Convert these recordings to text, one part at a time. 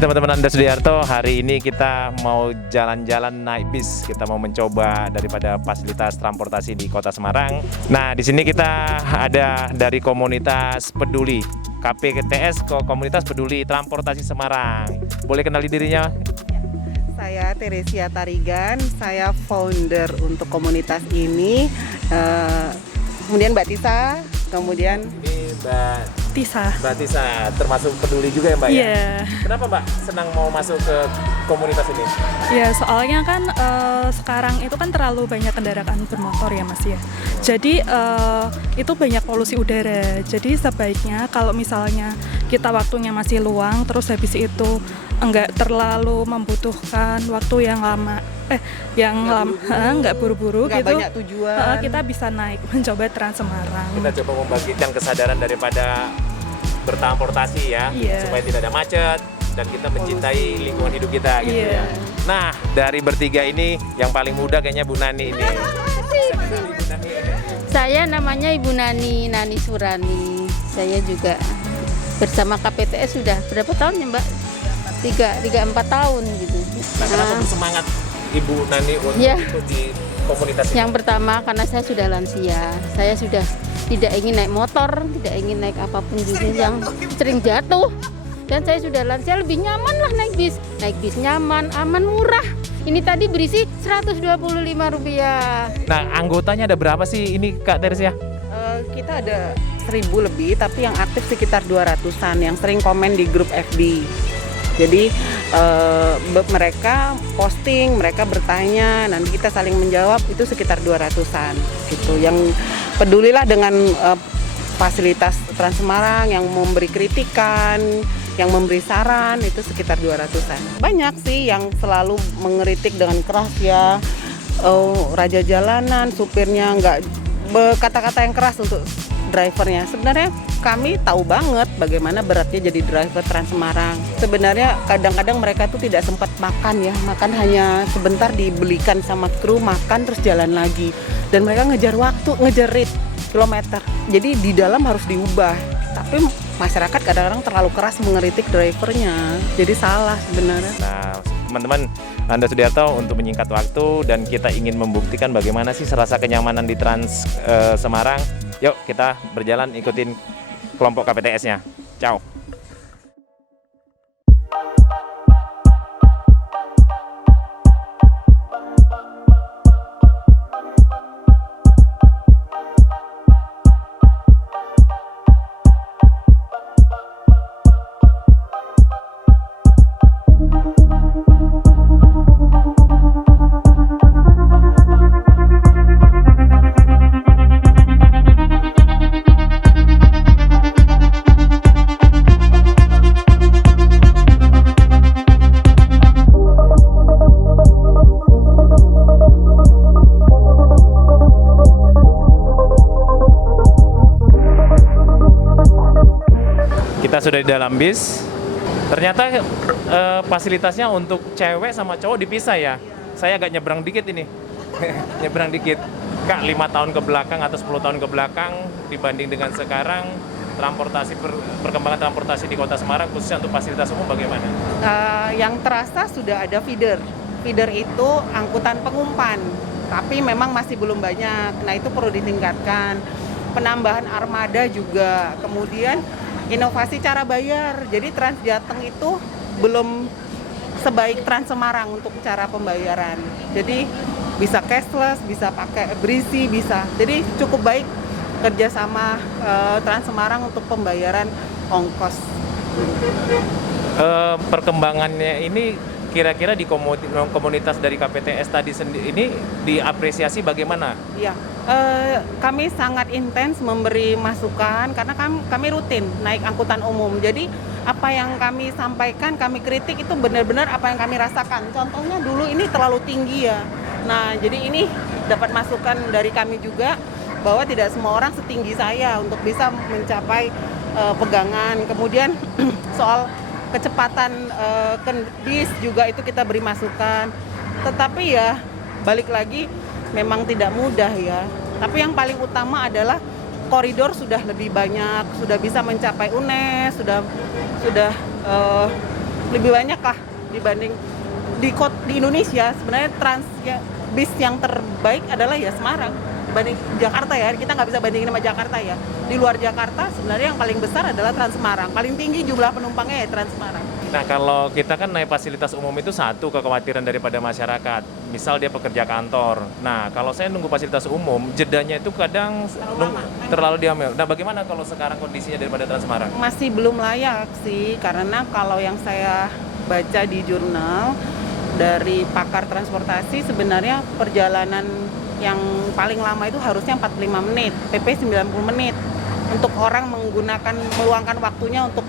teman-teman Anda Sudiarto, hari ini kita mau jalan-jalan naik bis. Kita mau mencoba daripada fasilitas transportasi di Kota Semarang. Nah, di sini kita ada dari komunitas peduli KPTS, Komunitas Peduli Transportasi Semarang. Boleh kenali dirinya? Saya Teresia Tarigan, saya founder untuk komunitas ini. Kemudian Mbak Tisa, kemudian Ini Mbak Tisa. Mbak Tisa, termasuk peduli juga ya Mbak? Iya. Ya? Kenapa Mbak senang mau masuk ke komunitas ini? Ya, soalnya kan sekarang itu kan terlalu banyak kendaraan bermotor ya Mas ya. Jadi itu banyak polusi udara. Jadi sebaiknya kalau misalnya kita waktunya masih luang, terus habis itu enggak terlalu membutuhkan waktu yang lama, nggak buru-buru nggak gitu. banyak tujuan. Kita bisa naik mencoba Trans Semarang. Kita coba membangkitkan kesadaran daripada bertransportasi ya, Iya. supaya tidak ada macet dan kita mencintai lingkungan hidup kita gitu Iya. ya. Nah, dari bertiga ini yang paling muda kayaknya Bu Nani ini. Saya namanya Ibu Nani Surani. Saya juga bersama KPTS sudah berapa tahun ya Mbak? 3-4 tahun gitu. Nah, kenapa semangat Ibu Nani untuk Ya. ikut di komunitas ini? Yang pertama karena saya sudah lansia. Saya sudah tidak ingin naik motor, tidak ingin naik apapun juga yang sering jatuh. Dan saya sudah lansia, lebih nyaman lah naik bis. Naik bis nyaman, aman, murah. Ini tadi berisi Rp125. Nah, anggotanya ada berapa sih ini Kak Teresia? Kita ada 1.000 lebih, tapi yang aktif sekitar 200-an yang sering komen di grup FB. Jadi mereka posting, mereka bertanya, nanti kita saling menjawab, itu sekitar 200-an gitu. Yang pedulilah dengan fasilitas Trans Semarang, yang memberi kritikan, yang memberi saran, itu sekitar 200-an. Banyak sih yang selalu mengeritik dengan keras ya, raja jalanan, supirnya nggak kata-kata yang keras untuk drivernya. Sebenarnya kami tahu banget bagaimana beratnya jadi driver Trans Semarang. Sebenarnya kadang-kadang mereka tuh tidak sempat makan ya, makan hanya sebentar, dibelikan sama kru, makan terus jalan lagi. Dan mereka ngejar waktu, ngejar rate kilometer. Jadi di dalam harus diubah. Tapi masyarakat kadang-kadang terlalu keras mengeritik drivernya. Jadi salah sebenarnya. Nah, teman-teman Anda Sudiarto, untuk menyingkat waktu dan kita ingin membuktikan bagaimana sih rasa kenyamanan di Trans Semarang. Yuk kita berjalan ikutin kelompok KPTS-nya. Ciao. Kita sudah di dalam bis. Ternyata fasilitasnya untuk cewek sama cowok dipisah ya. Saya agak nyebrang dikit ini. Nyebrang dikit. Kak, 5 tahun ke belakang atau 10 tahun ke belakang dibanding dengan sekarang, perkembangan transportasi di Kota Semarang khususnya untuk fasilitas umum bagaimana? Yang terasa sudah ada feeder. Feeder itu angkutan pengumpan, tapi memang masih belum banyak. Nah, itu perlu ditingkatkan. Penambahan armada juga. Kemudian inovasi cara bayar. Jadi Trans Jateng itu belum sebaik Trans Semarang untuk cara pembayaran. Jadi bisa cashless, bisa pakai berisi, bisa. Jadi cukup baik kerjasama Trans Semarang untuk pembayaran ongkos. Perkembangannya ini kira-kira di komunitas dari KPTS tadi sendiri ini diapresiasi bagaimana? Iya, kami sangat intens memberi masukan karena kami rutin naik angkutan umum. Jadi apa yang kami sampaikan, kami kritik itu benar-benar apa yang kami rasakan. Contohnya dulu ini terlalu tinggi ya. Nah, jadi ini dapat masukan dari kami juga bahwa tidak semua orang setinggi saya untuk bisa mencapai pegangan. Kemudian soal kecepatan bis juga itu kita beri masukan. Tetapi ya balik lagi memang tidak mudah ya. Tapi yang paling utama adalah koridor sudah lebih banyak, sudah bisa mencapai UNES, sudah lebih banyak lah dibanding di Indonesia. Sebenarnya bis yang terbaik adalah ya Semarang dibanding Jakarta ya. Kita nggak bisa bandingin sama Jakarta ya. Di luar Jakarta sebenarnya yang paling besar adalah Trans Semarang. Paling tinggi jumlah penumpangnya ya Trans Semarang. Nah, kalau kita kan naik fasilitas umum itu satu kekhawatiran daripada masyarakat. Misal dia pekerja kantor. Nah, kalau saya nunggu fasilitas umum, jedanya itu kadang terlalu diambil. Nah, bagaimana kalau sekarang kondisinya daripada Trans Semarang? Masih belum layak sih, karena kalau yang saya baca di jurnal dari pakar transportasi, sebenarnya perjalanan yang paling lama itu harusnya 45 menit, PP 90 menit. Untuk orang meluangkan waktunya untuk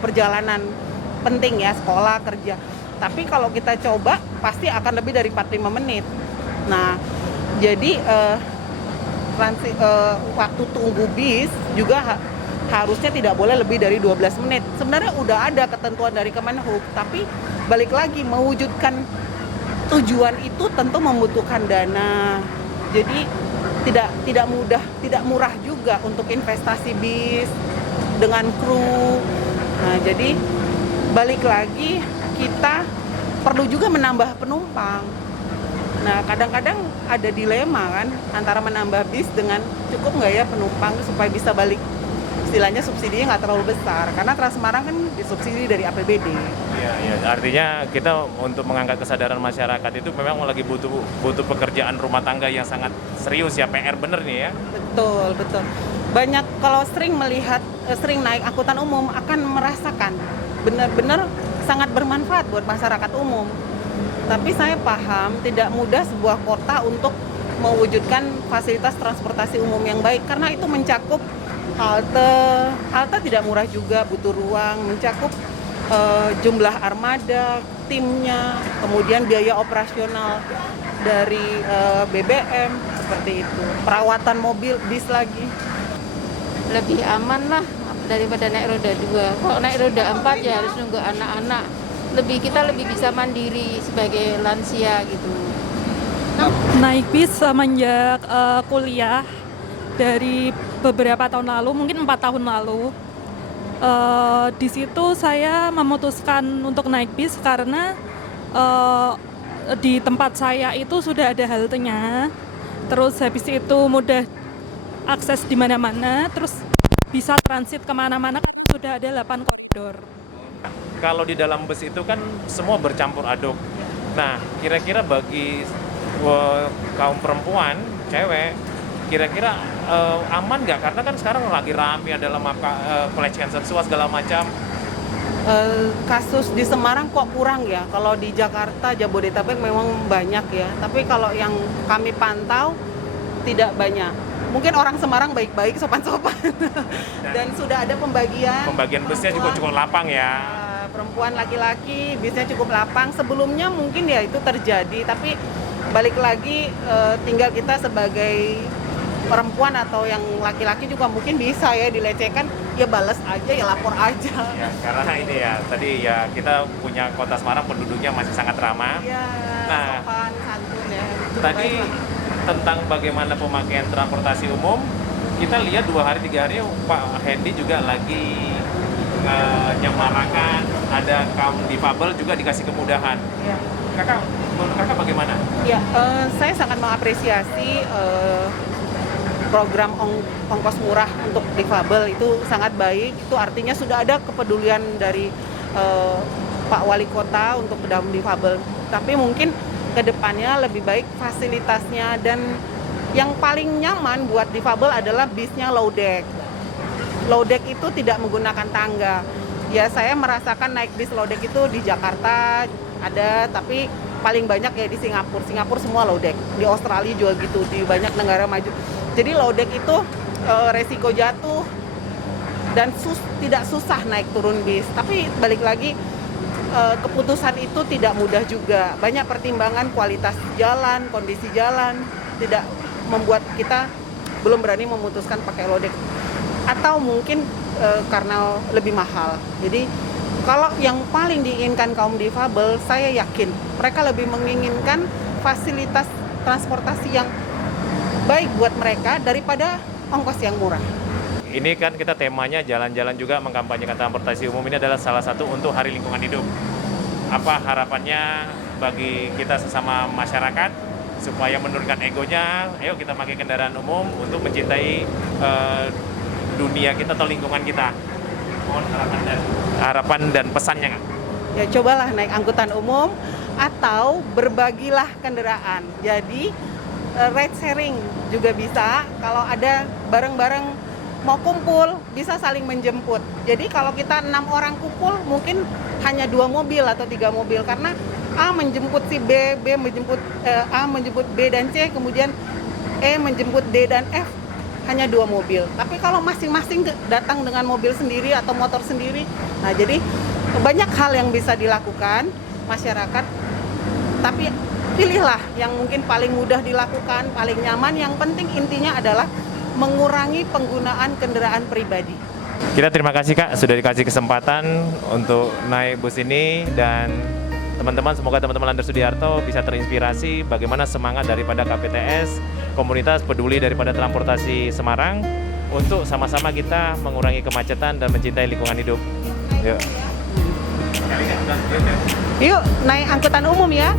perjalanan penting ya, sekolah, kerja. Tapi kalau kita coba pasti akan lebih dari 45 menit. Nah, jadi waktu tunggu bis juga harusnya tidak boleh lebih dari 12 menit. Sebenarnya udah ada ketentuan dari Kemenhub, tapi balik lagi mewujudkan tujuan itu tentu membutuhkan dana. Jadi tidak mudah, tidak murah juga untuk investasi bis dengan kru. Nah, jadi balik lagi kita perlu juga menambah penumpang. Nah, kadang-kadang ada dilema kan antara menambah bis dengan cukup nggak ya penumpang supaya bisa balik. Istilahnya subsidinya nggak terlalu besar karena Trans Semarang kan disubsidi dari APBD. Iya, iya. Artinya kita untuk mengangkat kesadaran masyarakat itu memang lagi butuh pekerjaan rumah tangga yang sangat serius ya, PR bener nih ya. Betul, betul. Banyak kalau sering naik angkutan umum akan merasakan benar-benar sangat bermanfaat buat masyarakat umum. Tapi saya paham tidak mudah sebuah kota untuk mewujudkan fasilitas transportasi umum yang baik karena itu mencakup halte tidak murah juga, butuh ruang, mencakup jumlah armada, timnya, kemudian biaya operasional dari BBM seperti itu, perawatan mobil, bis lagi. Lebih aman lah daripada naik roda 2. Kalau naik roda 4 ya harus nunggu anak-anak. Kita lebih bisa mandiri sebagai lansia gitu. Naik bis semenjak kuliah dari beberapa tahun lalu, mungkin 4 tahun lalu. Di situ saya memutuskan untuk naik bis karena di tempat saya itu sudah ada haltenya. Terus habis itu mudah akses di mana-mana, terus bisa transit kemana-mana, sudah ada 8 koridor. Kalau di dalam bus itu kan semua bercampur aduk. Nah, kira-kira bagi kaum perempuan, cewek, kira-kira aman nggak? Karena kan sekarang lagi rame adalah pelecehan seksual segala macam. Kasus di Semarang kok kurang ya. Kalau di Jakarta, Jabodetabek memang banyak ya. Tapi kalau yang kami pantau tidak banyak. Mungkin orang Semarang baik-baik, sopan-sopan. Dan sudah ada pembagian Busnya juga cukup lapang ya. Perempuan laki-laki bisnya cukup lapang. Sebelumnya mungkin ya itu terjadi, tapi balik lagi tinggal kita sebagai perempuan atau yang laki-laki juga mungkin bisa ya dilecehkan, ya balas aja, ya lapor aja. Ya, karena ini ya tadi ya kita punya kota Semarang penduduknya masih sangat ramah. Iya, Nah, sopan, santun ya. Tadi tentang bagaimana pemakaian transportasi umum, kita lihat 2 hari 3 hari Pak Hendy juga lagi nyemarakan, ada kaum difabel juga dikasih kemudahan. Ya. Menurut kakak bagaimana? Ya, saya sangat mengapresiasi program ongkos murah untuk difabel itu sangat baik. Itu artinya sudah ada kepedulian dari Pak Wali Kota untuk kaum difabel. Tapi mungkin kedepannya lebih baik fasilitasnya, dan yang paling nyaman buat difabel adalah bisnya low deck. Low deck itu tidak menggunakan tangga. Ya, saya merasakan naik bis low deck itu di Jakarta ada, tapi paling banyak ya di Singapura. Singapura semua low deck. Di Australia juga gitu, di banyak negara maju. Jadi low deck itu resiko jatuh dan tidak susah naik turun bis. Tapi balik lagi keputusan itu tidak mudah juga. Banyak pertimbangan kualitas jalan, kondisi jalan, tidak membuat kita belum berani memutuskan pakai low deck. Atau mungkin karena lebih mahal. Jadi kalau yang paling diinginkan kaum difabel, saya yakin mereka lebih menginginkan fasilitas transportasi yang baik buat mereka daripada ongkos yang murah. Ini kan kita temanya jalan-jalan juga mengkampanyekan transportasi umum, ini adalah salah satu untuk Hari Lingkungan Hidup. apa harapannya bagi kita sesama masyarakat supaya menurunkan egonya. Ayo kita pakai kendaraan umum untuk mencintai dunia kita atau lingkungan kita. Mohon harapan dan pesannya, Kak. Ya cobalah naik angkutan umum atau berbagilah kendaraan. Jadi ride sharing juga bisa. Kalau ada bareng-bareng mau kumpul bisa saling menjemput. Jadi kalau kita 6 orang kumpul mungkin hanya 2 mobil atau 3 mobil karena A menjemput si B, A menjemput B dan C, kemudian E menjemput D dan F, hanya 2 mobil. Tapi kalau masing-masing datang dengan mobil sendiri atau motor sendiri, nah jadi banyak hal yang bisa dilakukan masyarakat. Tapi pilihlah yang mungkin paling mudah dilakukan, paling nyaman. Yang penting intinya adalah mengurangi penggunaan kendaraan pribadi. Kita terima kasih, Kak, sudah dikasih kesempatan untuk naik bus ini, dan teman-teman, semoga teman-teman Lander Sudiarto bisa terinspirasi bagaimana semangat daripada KPTS, komunitas peduli daripada transportasi Semarang, untuk sama-sama kita mengurangi kemacetan dan mencintai lingkungan hidup. Yuk. Yuk naik angkutan umum ya.